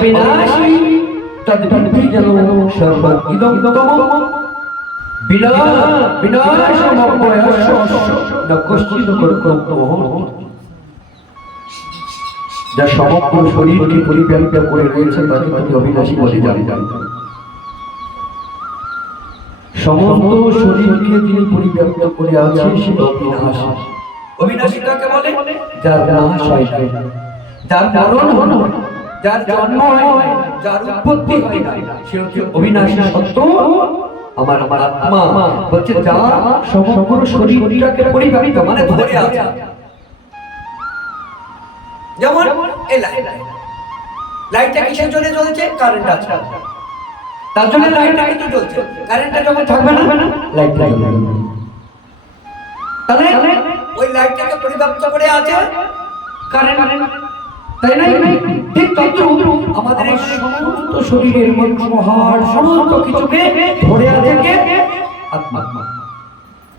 অবিনাশী তদ্বুদ্ধি যেন সর্বইদং তম বিনাশমব্যয়স্য ন কশ্চিৎ কর্তব্যঃ। যা সমগ্র শরীরকে পরিব্যাপ্ত করে রয়েছে তাকে তুমি অবিনাশী বলে জানেন। সমগ্র শরীরকে যিনি পরিব্যাপ্ত করে আছে সে অবিনাশী। অবিনাশী কাকে বলে? যার নাশ হয় না, যার মরণ হয় না, যার জন্ম হয় না, যার উৎপত্তি হয় না, সে হচ্ছে অবিনাশী সত্য। আমার আত্মা বলছে যা সমগ্র শরীরটাকে পরিব্যাপ্ত মানে ধরে আছে। যেমন এই লাইটটা কিসের জন্য জ্বলছে? কারেন্ট আছে, তার জন্য লাইটটা কিন্তু জ্বলছে। কারেন্টটা যখন থাকবে না লাইটটা জ্বলবে না। তাহলে ওই লাইটটাকে পরিব্যাপ্ত করে আছে কারেন্ট, তাই না? ঠিক তদ্রূপ আমাদের এই সমস্ত শরীরের মধ্যে হাড় সমস্ত কিছুকে ধরে আছে কে? আত্মা।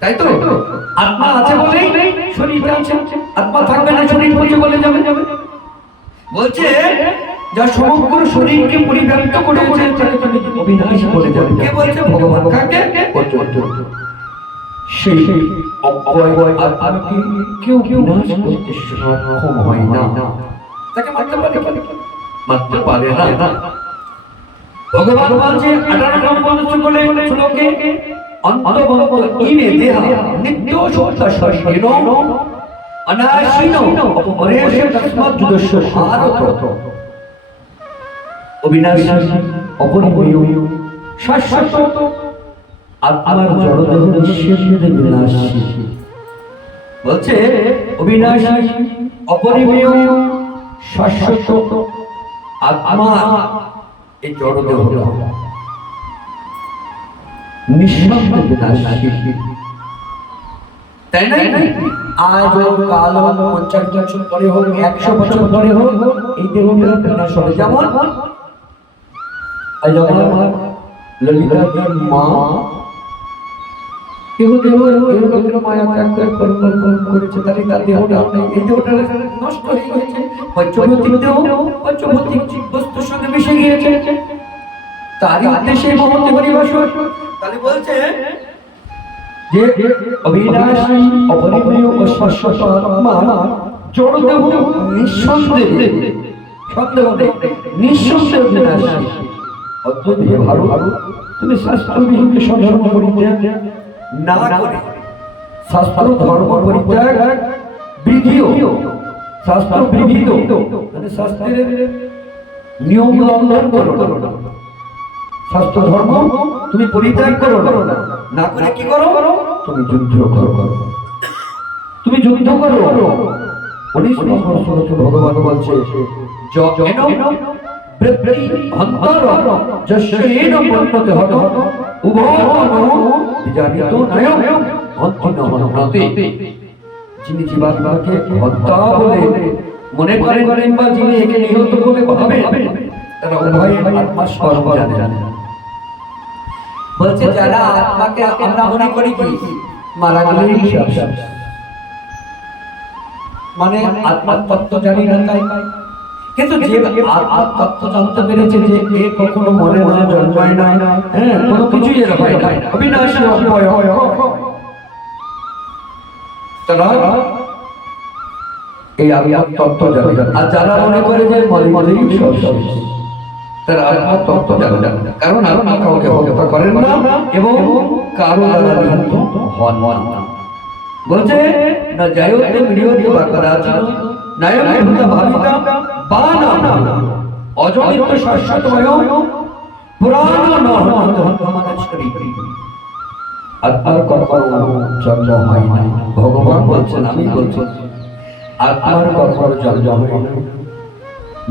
তাই তো আত্মা আছে বলেই শরীরটা আছে। আত্মা থাকবে না শরীর পচে বলে যাবে। বলছে যা সমগ্র শরীরকে পরিব্যাপ্ত করেছে তাকে তুমি অবিনাশী বলে যাবে। কে বলছে? ভগবান। কাকে? সেই অব্যয় আত্মাকে কেউ বিনাশ করতে সক্ষম হয় না। তাকে মারতে পারে? মারতে পারে না। ভগবান বলছে 18 নম্বর শ্লোকে অন্তবন্ত ইমে দেহা নিত্য সত্তা শরীরেণ অনাশীন অপরেশ তস্মাৎ যুদস্য ভারত। অবিনাশী অপরিমেয় শাশ্বত আত্মার জড়দেহ নিঃশেষে বিনাশী। বলছে অবিনাশী অপরিমেয় শাশ্বত আত্মা এই জড়দেহ নিঃসন্দেহে বিনাশী। তাই না? আজ হোক কাল হোক 50 বছর পরে হোক 100 বছর পরে হোক এই দেহটা বিনাশ হবে। যেমন আজ আমার ললিতার মা মায়া ত্যাগ করেছে, তাহলে তার দেহটা এই দেহটা নষ্ট হয়ে গেছে। পঞ্চভৌতিক দেহ পঞ্চভৌতিক বস্তুর সঙ্গে মিশে গিয়েছে, তারই উদ্দেশ্যে মহৎ পরিভাষণ। তাহলে বলছে যে অবিনাশী অপরিমেয় ও শাশ্বত আত্মা জড়দেহ নিঃসন্দেহে বিনাশী। অদ্ভুত ভালো তুমি শাস্ত্রবিহীনকে স্বধর্ম পরিত্যাগ না করে শাস্ত্র ধর্ম পরিত্যাগ বিধিও শাস্ত্র বিধিত মানে শাস্ত্রের নিয়ম লঙ্ঘন করো না, শাস্ত্র ধর্ম তুমি পরিত্যাগ করো না করে কি করো? তুমি যুদ্ধ করো। তুমি যুদ্ধ করো। 19 নম্বর শ্লোকে ভগবান বলছে যজ্ঞেন বৃদ্ধি অন্তর যস্যেন পণ্যতে হত উভয়তনো বিজানিত নয়ং অন্তিন হন্যতে। যিনি জীবাত্মাকে হত্যা বলে মনে করেন বা যিনি একে নিহত বলে ভাবেন তারা উভয়ের আত্মা স্বরূপ জানে। বলছে যারা আত্মাকে আমরা মনে করি কি মারা গেলেই শেষ, মানে আত্মার তত্ত্ব জানি না তাই। কিন্তু যে আত্মার তত্ত্ব জানতে পেরেছে যে এ কখনো মরে না, জন্মায় না, হ্যাঁ কোনো কিছুই এর হয় না, অবিনাশী অব্যয় তারা এই আত্মার তত্ত্ব জানে। আর যারা মনে করে যে মরেই শেষ তারা আত্মার তত্ত্ব জানে না, কারণ আত্মা কাউকে হত্যা করেন না এবং কারো দ্বারা নিহত হন না। বলছে না জয়তে মিলিয়তে বাকরাচিন নায়ভূত ভাবিতা বানা অজনিত শাশ্বতময় পুরাণ নহত হন্তমানের শরীর। আত্মার কখনো জন্ম হয় না। ভগবান বলছেন, আমি বলছি আত্মার কখনো জন্ম হয় না,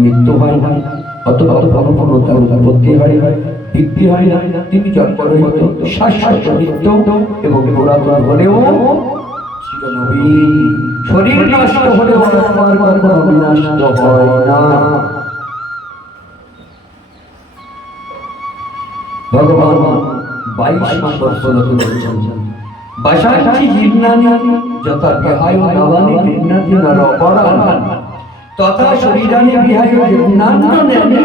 মৃত্যু হয় না, অথবা পূর্ণতার উৎপত্তি হয় না, বৃদ্ধি হয় না। তিনি জন্মরহিত শাশ্বত নিত্য এবং পুরাতন হলেও শরীর নষ্ট হলেও আত্মার কখনো বিনষ্ট হয় না। ভগবান 22 নম্বর শ্লোকে বলেছেন বাসাচি জীবনানি যথা বিহায় নবানি বিন্নাতি নর অপরাধ তথা শরীরানি বিহায় জীবনান্ননানি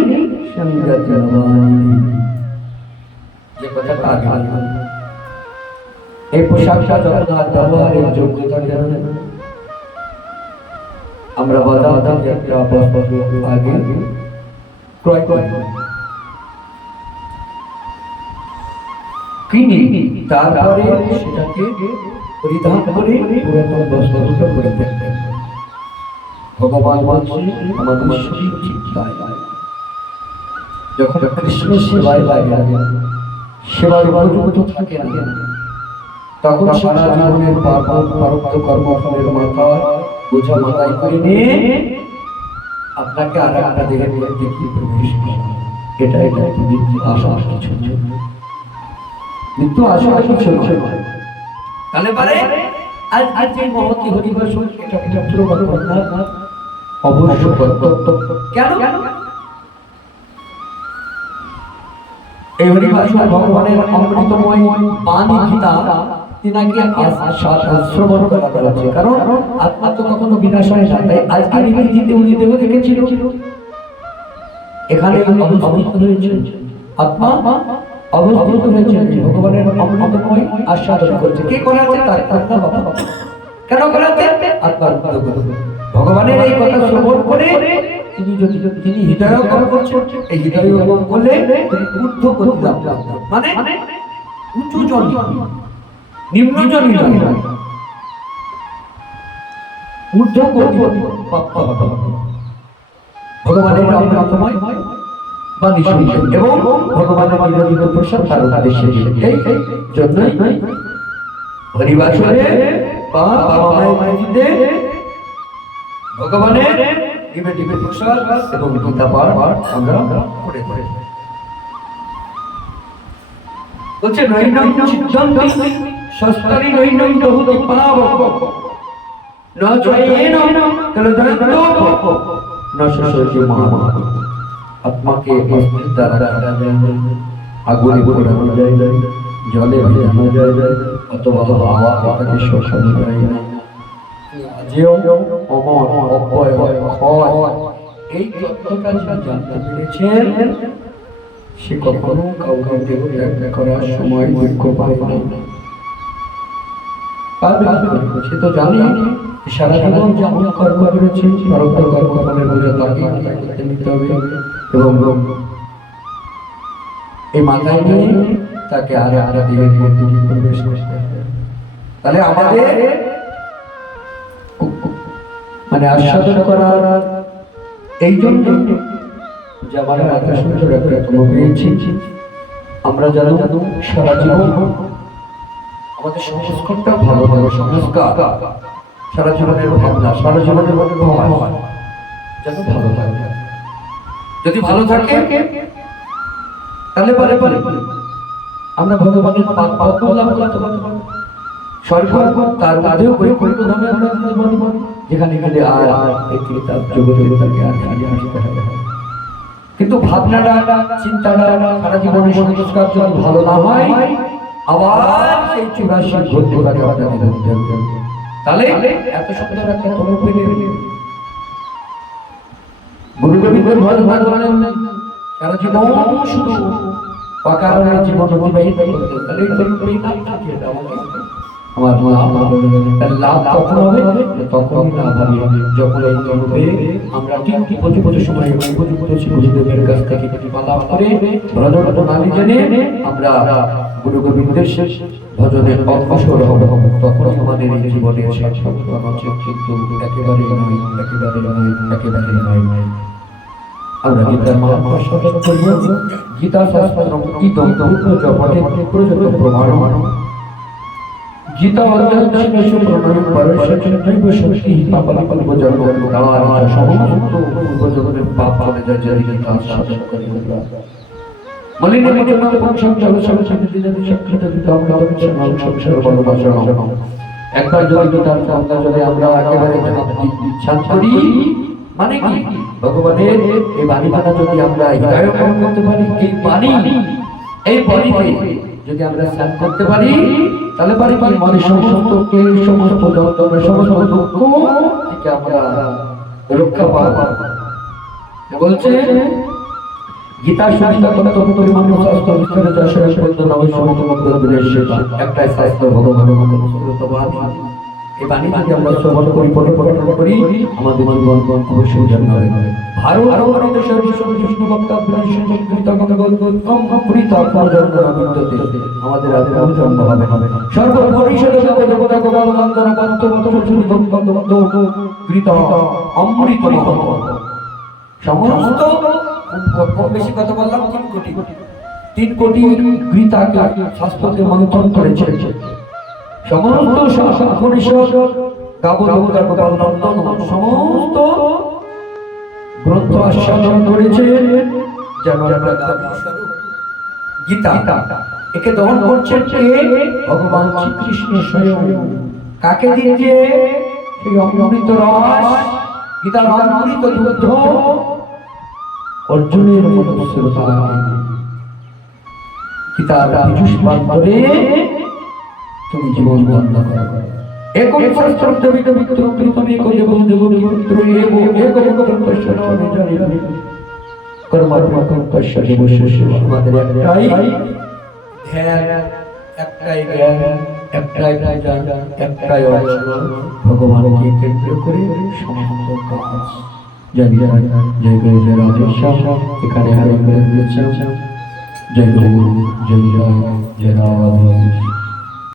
সঙ্গতি নবানি, যে কথাটা আগে বললাম। এই পোশাকটা যতটা ব্যবহারের যোগ্যতা কেন, আমরা বাজার থেকে একটা বস্ত্র আগে ক্রয় করি, কিনি, তারপরে সেটাকে পরিধান করে পুরাতন বস্ত্রটা পরে ফেলতে। ভগবান বলছে আমাদের শরীর ঠিক তাই। যখন কৃষ্ণ সেবায় লাগে, সেবায় উপযুক্ত থাকে না, তখন সারা জীবনের প্রারব্ধ কর্মফলের মাথা বোঝা মাথায় করে নিয়ে আপনাকে আর একটা দেহের মধ্যে কি প্রবেশ করে, এটাই মৃত্যু আসা কিছু, মৃত্যু আসা কিছু নয়। তাহলে পারে আজ যে মহতি হরিবাসন, এটা পুরো ঘটনা অবশ্য কেন? এই হরিবাসন ভগবানের অমৃতময় বাণী গীতা তিনাকে শ্রবণ করা হয়েছে, কারণ আত্মা তো কখনো বিনাশ হয় না। তাই আজকের ইংরেজিতে উনি দেহ রেখেছিল, এখানে অবস্থিত হয়েছে আত্মা, অবস্থিত হয়েছে ভগবানের অমৃতময় আস্বাদন করছে। কে করাচ্ছে? তার আত্মা বাবা। কেন করাচ্ছে? আত্মার ভগবানের এই কথা শ্রবণ করে তিনি যদি তিনি হৃদয়ঙ্গম করছেন, এই হৃদয়ঙ্গম করলে তিনি ঊর্ধ্ব গতি লাভ করবেন, মানে উঁচু জনি, নিম্ন জনি নয়, ঊর্ধ্ব গতি প্রাপ্ত হবে। ভগবানের অমৃতময় বাণী শুনবেন এবং ভগবানের নিবেদিত প্রসাদ তার উদ্দেশ্যে দিবেন। এই জন্যই হরিবাসরে বা বাবা মায়ের মধ্যে ভগবানের নিবেদিত প্রসাদ এবং গীতা পাঠ আমরা করে করে বলছে নৈনম চিত্তন্তি সস্তারি নৈনম বহুতি পাবক ন জয়েন কলদন্ত ন সসজি মহা। আত্মাকে অস্থির দ্বারা রাখা যায়, আগুনে পোড়ানো যায়, জলে ভেজানো যায়, অথবা হাওয়া বাতাসে শোষানো যায় না। যেও অমর অক্ষয় ক্ষয়, এই তত্ত্বটা যিনি জানতে পেরেছেন, সে কখনো কাউকে দেহ ত্যাগ করার সময় দুঃখ পায় না। সে তো জানে সারা জীবন যেমন কর্ম করেছে, প্রারব্ধ কর্মফলের বোঝা তাকে করতে নিতে হবে, এবং এই মাথায় নিয়ে তাকে আরে আরে দেহের মধ্যে প্রবেশ করতে হবে। তাহলে আমাদের মানে আস্বাদন করার এই জন্য যে আমরা এত সুন্দর একটা কর্ম পেয়েছি, আমরা জানো সারা জীবন আমাদের সংস্কারটা ভালো হবে। সংস্কার সারা জীবনের ভাবনা, সারা জীবনের ভাবনা যেন ভালো থাকে। যদি ভালো থাকে তাহলে পারে পারে আমরা ভগবানের পাদ লাভ করতে পারব। স্বর্গ তার মধ্যেও বৈকুণ্ঠ ধামে আমরা যেতে পারব, যেখানে গেলে আর এই কিতাব জগতের তাকে আর ফিরে আসতে হবে। কিন্তু ভাবনাটা, চিন্তাটা, সারা জীবনের সংস্কার যদি ভালো না হয়, আবার সেই 84 ঘটতে পারে আপনাদের মধ্যে। তাহলে এত সুন্দর একটা তরফ পেলে গুরু গোবিন্দের ভজন বলেন সারা জীবন শুধু অকারণে জীবন অতিবাহিত করতে, তাহলে এই তরফেই লাভ থাকে। আমার লাভ কখন হবে? তখনই লাভ হবে যখন এই তরফে আমরা ঠিক উপযুক্ত সময়ে উপযুক্ত গুরুদেবের কাছ থেকে লাভ করে ভজন প্রণালী জেনে আমরা গুরু গোবিন্দের ভজনের অগ্রসর হব। তখন আমাদের এই জীবনের সার্থকতা আছে, কিন্তু একেবারে নয়, একেবারে নয়, একেবারে নয়। আমরা গীতার মহাভাষ্য করব। গীতা শাস্ত্র ইদম পূর্ণ জগতে প্রযুক্ত প্রমাণ। গীতা অধ্যায় 6 প্রণয় পরশচন্দ্রৈব শক্তি পাপলিকল্প জন্ম কালার সমস্ত পূর্বজন্মের পাপ ফলে যায় যদি গীতা সাধন করি। মলিন মজনা পঞ্চম জলসম সমিতিদের শক্তিত গীতা আমরা সমান সংসার বলবাসন। একবার যদি গীতার গঙ্গা জলে আমরা একেবারে ইচ্ছা করি, মানে কি ভগবানের এই বাণীটা যদি আমরা হৃদয়ঙ্গম করতে পারি, এই বাণীতে যদি আমরা স্নান করতে পারি, তাহলে পারি কি মনের সমস্ত সমস্ত যন্ত্রণা, সমস্ত দুঃখ থেকে আমরা রক্ষা পাবো। বলছে গীতা শাস্ত্র তত্ত্ব পরিমাণ শাস্ত্র বিস্তারে দর্শন করতে নয় সমস্ত মন্ত্রের সেবা একটাই শাস্ত্র ভগবান বাণী। এই বাণী যদি আমরা শ্রবণ করি পঠন করি আমাদের জীবন অবশ্যই জানা হবে। ভারত ভারত সর্বশ্রেষ্ঠ বক্তা বিশ্বকৃত সম্প্রীত আপনার জন্য বিদ্যতে আমাদের আদৌ জন্ম হবে। সর্বপরিষদ দেবতা গোপাল বন্দনা বন্ত বন্ত কৃত অমৃত সমস্ত কম বেশি কথা বললাম 3 কোটি গীতাকে শাস্ত্রকে মন্থন করেছে। সমস্ত উপনিষদ দেবতা গোপাল নন্দন সমস্ত গ্রন্থ আস্বাদন করেছে যেন গীতা একে দহন করছেন কে? ভগবান শ্রীকৃষ্ণ স্বয়ং। কাকে দিয়েছে? সেই অমৃত রস, গীতার অমৃত দুগ্ধ অর্জুনের মনস্রোতা গীতার বিজুষ্মান করে তুমি জীবন বন্ধ করো। একম শাস্ত্র দেবিত মিত্র কৃতমে করে বন্ধু পুত্র এব এক কর্তশ্বর নিজারি কর্মাত্মকস্য দেবশস্য। আমাদের একটাই ধ্যান, একটাই জ্ঞান, একটাই পূজা, একটাই অর্চনা, ভগবানকে কেন্দ্র করে সমস্ত কাজ। জয় জয় জয় গুরু জয় রাধেশ্যাম। এখানে আরম্ভ করেছেন জয় গুরু জয় জয় জয় রাধে।